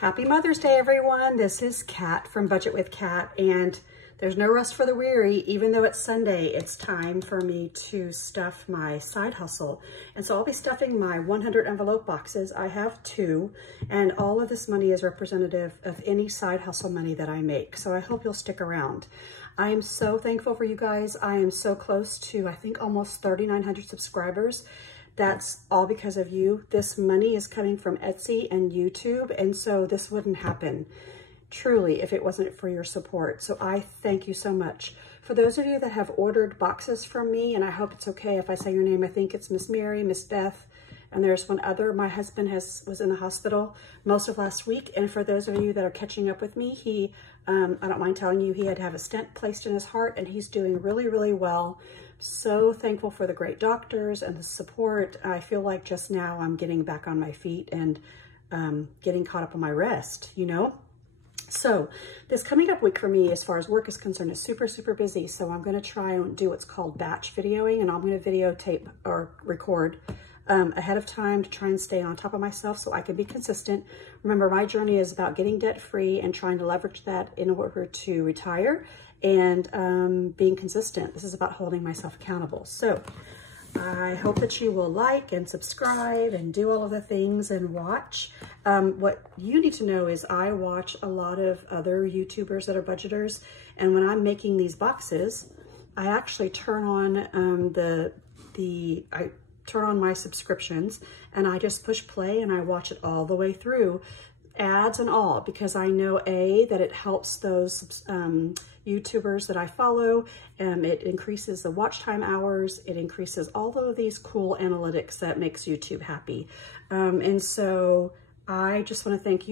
Happy Mother's Day, everyone. This is Kat from Budget with Kat, and there's no rest for the weary. Even though it's Sunday, it's time for me to stuff my side hustle. And so I'll be stuffing my 100 envelope boxes. I have 2, and all of this money is representative of any side hustle money that I make. So I hope you'll stick around. I am so thankful for you guys. I am so close to, I think, almost 3,900 subscribers. That's all because of you. This money is coming from Etsy and YouTube, and so this wouldn't happen, truly, if it wasn't for your support. So I thank you so much. For those of you that have ordered boxes from me, and I hope it's okay if I say your name, I think it's Miss Mary, Miss Beth, and there's one other. My husband was in the hospital most of last week, and for those of you that are catching up with me, I don't mind telling you, he had to have a stent placed in his heart, and he's doing really, really well. So thankful for the great doctors and the support. I feel like just now I'm getting back on my feet and getting caught up on my rest, you know? So this coming up week for me, as far as work is concerned, is super, super busy. So I'm going to try and do what's called batch videoing, and I'm going to videotape or record ahead of time to try and stay on top of myself so I can be consistent. Remember, my journey is about getting debt free and trying to leverage that in order to retire and being consistent. This is about holding myself accountable. So I hope that you will like and subscribe and do all of the things and watch. What you need to know is I watch a lot of other YouTubers that are budgeters, and when I'm making these boxes, I actually turn on I turn on my subscriptions, and I just push play and I watch it all the way through, ads and all, because I know that it helps those YouTubers that I follow. It increases the watch time hours. It increases all of these cool analytics that makes YouTube happy. And so I just want to thank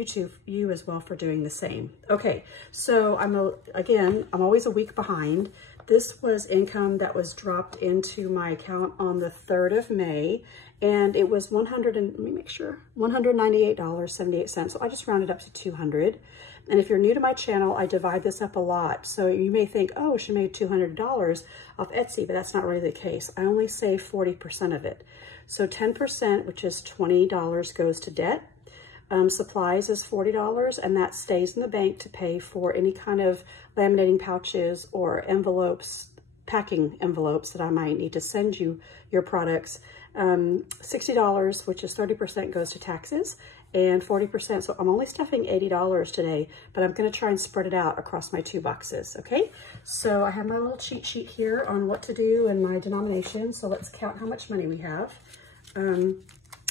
you as well for doing the same. Okay, so I'm always a week behind. This was income that was dropped into my account on the 3rd of May, and it was $198.78. So I just rounded up to 200. And if you're new to my channel, I divide this up a lot. So you may think, oh, she made $200 off Etsy, but that's not really the case. I only save 40% of it. So 10%, which is $20, goes to debt. Supplies is $40, and that stays in the bank to pay for any kind of laminating pouches or envelopes, packing envelopes that I might need to send you your products. $60, which is 30%, goes to taxes, and 40%. So I'm only stuffing $80 today, but I'm going to try and spread it out across my 2 boxes. Okay. So I have my little cheat sheet here on what to do and my denomination. So let's count how much money we have.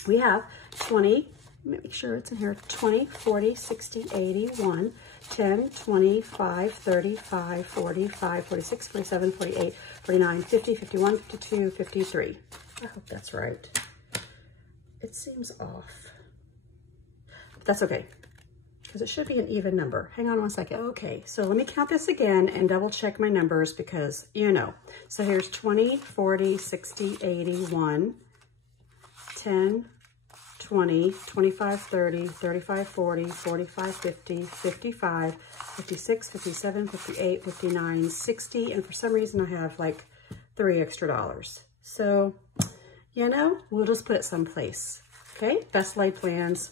We have 20, let me make sure it's in here, 20, 40, 60, 80, 1, 10, 25, 35, 45, 46, 47, 48, 49, 50, 51, 52, 53. I hope that's right. It seems off. But that's okay, because it should be an even number. Hang on one second. Okay, so let me count this again and double check my numbers because, you know. So here's 20, 40, 60, 80, 1, 10, 20, 25, 30, 35, 40, 45, 50, 55, 56, 57, 58, 59, 60, and for some reason I have like $3 extra. So, you know, we'll just put it someplace. Okay, best laid plans.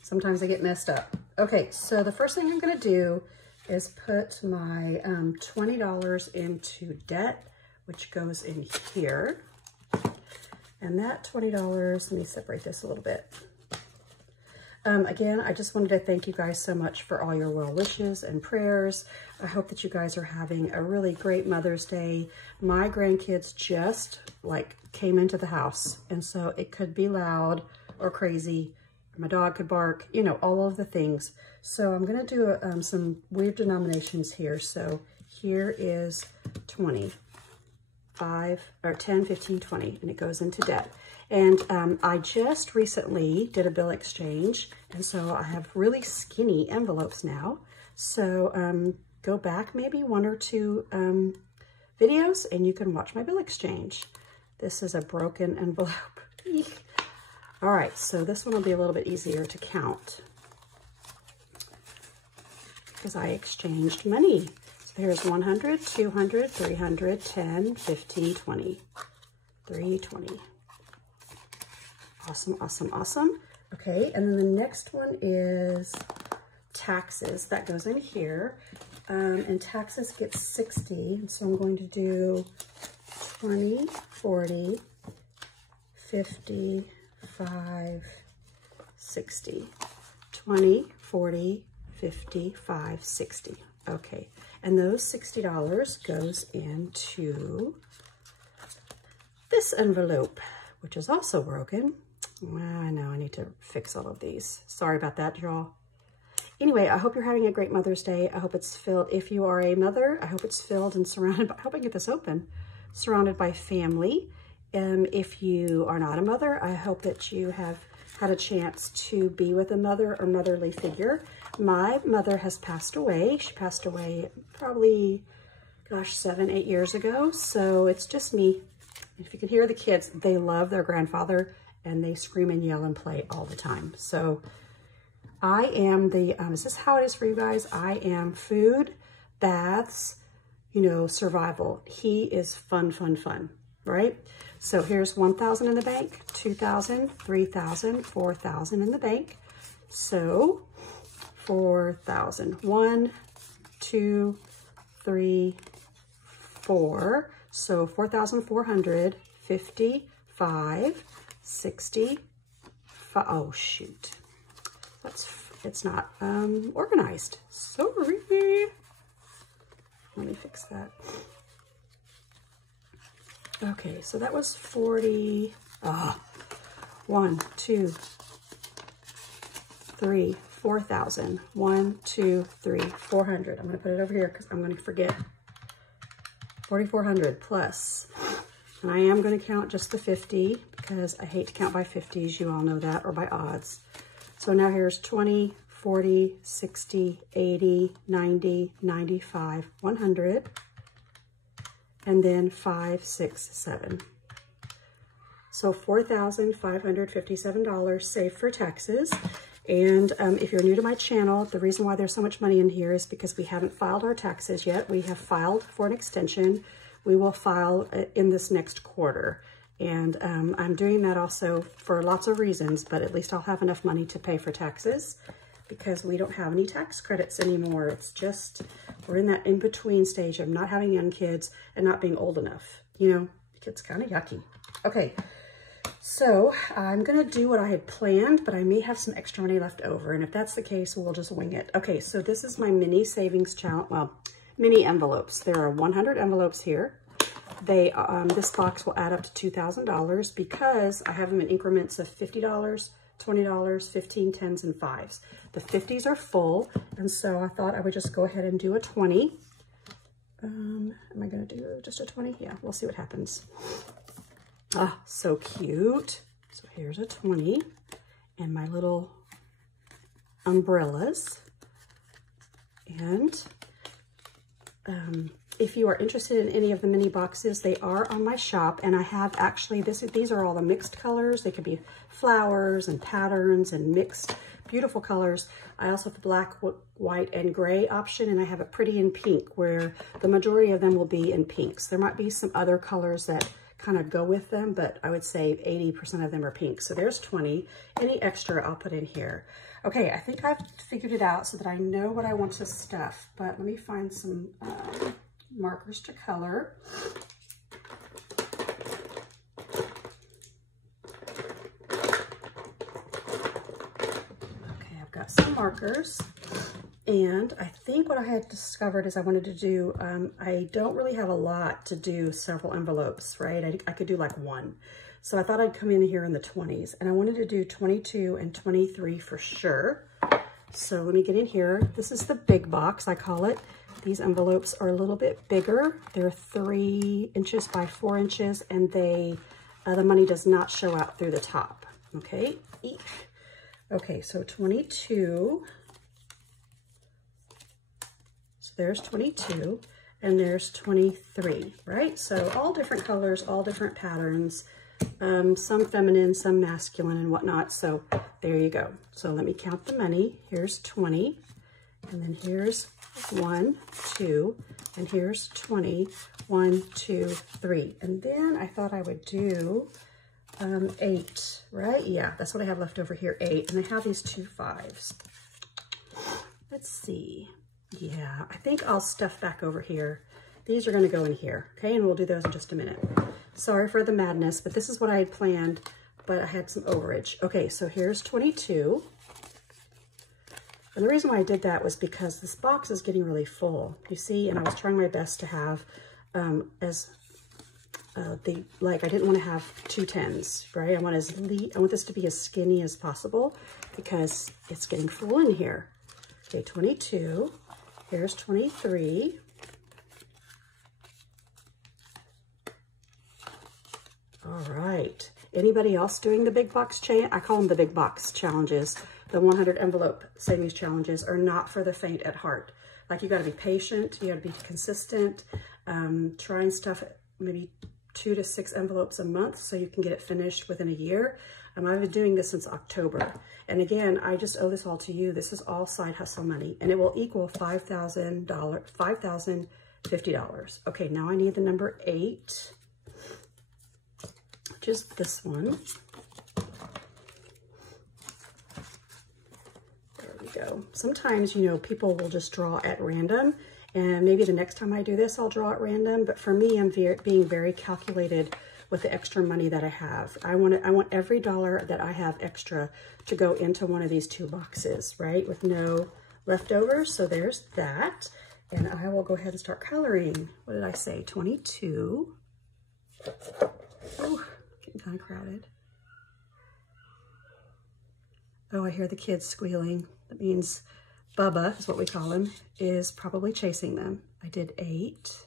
Sometimes they get messed up. Okay, so the first thing I'm gonna do is put my $20 into debt, which goes in here. And that $20, let me separate this a little bit. Again, I just wanted to thank you guys so much for all your well wishes and prayers. I hope that you guys are having a really great Mother's Day. My grandkids just came into the house, and so it could be loud or crazy. My dog could bark, you know, all of the things. So I'm gonna do some weird denominations here. So here is 20. 5 or 10, 15, 20, and it goes into debt. And I just recently did a bill exchange, and so I have really skinny envelopes now. So go back maybe 1 or 2 videos and you can watch my bill exchange. This is a broken envelope. All right, so this one will be a little bit easier to count because I exchanged money. Here's 100, 200, 300, 10, 15, 20, 320. Awesome, awesome, awesome. Okay, and then the next one is taxes. That goes in here. And taxes gets 60. So I'm going to do 20, 40, 50, 5, 60. 20, 40, 50, 5, 60. Okay, and those $60 goes into this envelope, which is also broken. I know, I need to fix all of these. Sorry about that, y'all. Anyway, I hope you're having a great Mother's Day. I hope it's filled, if you are a mother, I hope it's filled and surrounded by, I hope I can get this open, surrounded by family. If you are not a mother, I hope that you have had a chance to be with a mother or motherly figure. My mother has passed away. She passed away probably, gosh, 7, 8 years ago. So it's just me. If you can hear the kids, they love their grandfather and they scream and yell and play all the time. So I am the, is this how it is for you guys? I am food, baths, you know, survival. He is fun, fun, fun, right? So here's 1,000 in the bank, 2,000, 3,000, 4,000 in the bank. So 4,000, 1, 2, 3, 4. So 4,400, 50, 5, 60, 5, oh shoot. It's not organized. Sorry. Let me fix that. Okay, so that was 40. 1, 2, 3, 4,000. 1, 2, 3, 400. I'm going to put it over here because I'm going to forget. 4,400 plus. And I am going to count just the 50 because I hate to count by 50s. You all know that, or by odds. So now here's 20, 40, 60, 80, 90, 95, 100. And then 5, 6, 7. So $4,557 saved for taxes. And if you're new to my channel, the reason why there's so much money in here is because we haven't filed our taxes yet. We have filed for an extension. We will file in this next quarter. And I'm doing that also for lots of reasons, but at least I'll have enough money to pay for taxes because we don't have any tax credits anymore. It's just, we're in that in-between stage of not having young kids and not being old enough. You know, it's kind of yucky. Okay, so I'm gonna do what I had planned, but I may have some extra money left over. And if that's the case, we'll just wing it. Okay, so this is my mini savings challenge, well, mini envelopes. There are 100 envelopes here. They, this box will add up to $2,000 because I have them in increments of $50, $20, 15, 10s, and 5s. The 50s are full, and so I thought I would just go ahead and do a 20. Am I gonna do just a 20? Yeah, we'll see what happens. Ah, so cute. So here's a 20 and my little umbrellas. And if you are interested in any of the mini boxes, they are on my shop, and I have actually, these are all the mixed colors. They could be flowers and patterns and mixed beautiful colors. I also have the black, white, and gray option, and I have a pretty in pink where the majority of them will be in pinks. There might be some other colors that kind of go with them, but I would say 80% of them are pink. So there's 20. Any extra I'll put in here. Okay, I think I've figured it out so that I know what I want to stuff, but let me find some markers to color. Okay, I've got some markers, and I think what I had discovered is I wanted to do, I don't really have a lot to do several envelopes, right? I could do like one. So I thought I'd come in here in the 20s, and I wanted to do 22 and 23 for sure. So let me get in here. This is the big box, I call it. These envelopes are a little bit bigger. They're 3 inches by 4 inches, and they, the money does not show out through the top, okay? Eek. Okay, so 22. So there's 22, and there's 23, right? So all different colors, all different patterns, some feminine, some masculine and whatnot. So there you go. So let me count the money. Here's 20, and then here's 1, 2, and here's 20, 1, 2, 3. And then I thought I would do 8, right? Yeah, that's what I have left over here, 8. And I have these 2 5s. let's see. Yeah, I think I'll stuff back over here. These are gonna go in here, okay? And we'll do those in just a minute. Sorry for the madness, but this is what I had planned, but I had some overage. Okay, so here's 22. And the reason why I did that was because this box is getting really full, you see? And I was trying my best to have I didn't want to have 2 10s, right? I want this to be as skinny as possible because it's getting full in here. Okay, 22. Here's 23. All right. Anybody else doing the big box chain? I call them the big box challenges. The 100 envelope savings challenges are not for the faint at heart. Like, you got to be patient. You got to be consistent. Trying stuff maybe 2 to 6 envelopes a month so you can get it finished within a year. I've been doing this since October. And again, I just owe this all to you. This is all side hustle money, and it will equal $5,050. Okay, now I need the number 8, which is this one. There we go. Sometimes, you know, people will just draw at random, and maybe the next time I do this, I'll draw at random. But for me, I'm being very calculated with the extra money that I have. I want every dollar that I have extra to go into one of these 2 boxes, right? With no leftovers. So there's that. And I will go ahead and start coloring. What did I say? 22. Oh, getting kind of crowded. Oh, I hear the kids squealing. That means Bubba, is what we call him, is probably chasing them. I did 8.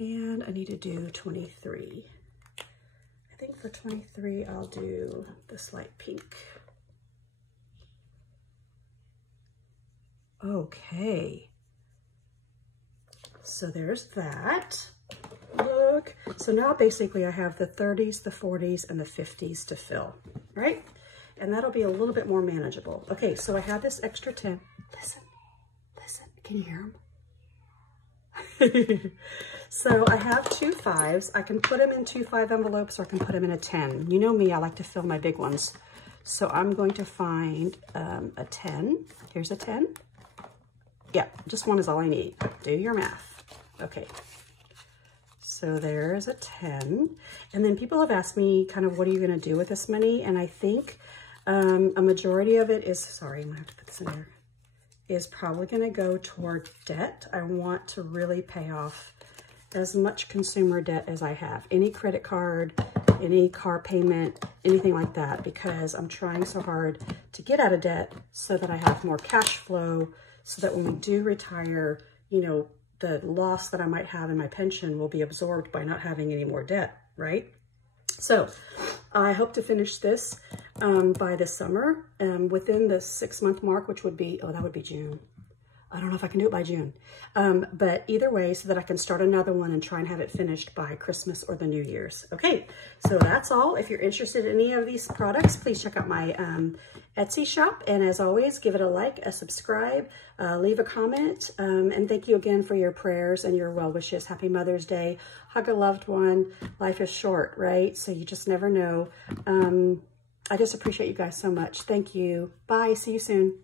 And I need to do 23. I think for 23, I'll do this light pink. Okay. So there's that. Look. So now basically I have the 30s, the 40s, and the 50s to fill, right? And that'll be a little bit more manageable. Okay, so I have this extra 10. Listen, can you hear them? So I have 2 5s. I can put them in 2 5 envelopes, or I can put them in a 10. You know me, I like to fill my big ones. So I'm going to find a 10. Here's a 10. Yeah, just one is all I need. Do your math. Okay. So there's a 10. And then people have asked me kind of, what are you going to do with this money? And I think a majority of it is, sorry, I'm going to have to put this in there, is probably going to go toward debt. I want to really pay off as much consumer debt as I have. Any credit card, any car payment, anything like that, because I'm trying so hard to get out of debt so that I have more cash flow, so that when we do retire, you know, the loss that I might have in my pension will be absorbed by not having any more debt, right? So I hope to finish this by this summer, within the 6-month mark, which would be, oh, that would be June. I don't know if I can do it by June, but either way, so that I can start another one and try and have it finished by Christmas or the New Year's. Okay, so that's all. If you're interested in any of these products, please check out my Etsy shop. And as always, give it a like, a subscribe, leave a comment, and thank you again for your prayers and your well wishes. Happy Mother's Day. Hug a loved one. Life is short, right? So you just never know. I just appreciate you guys so much. Thank you. Bye. See you soon.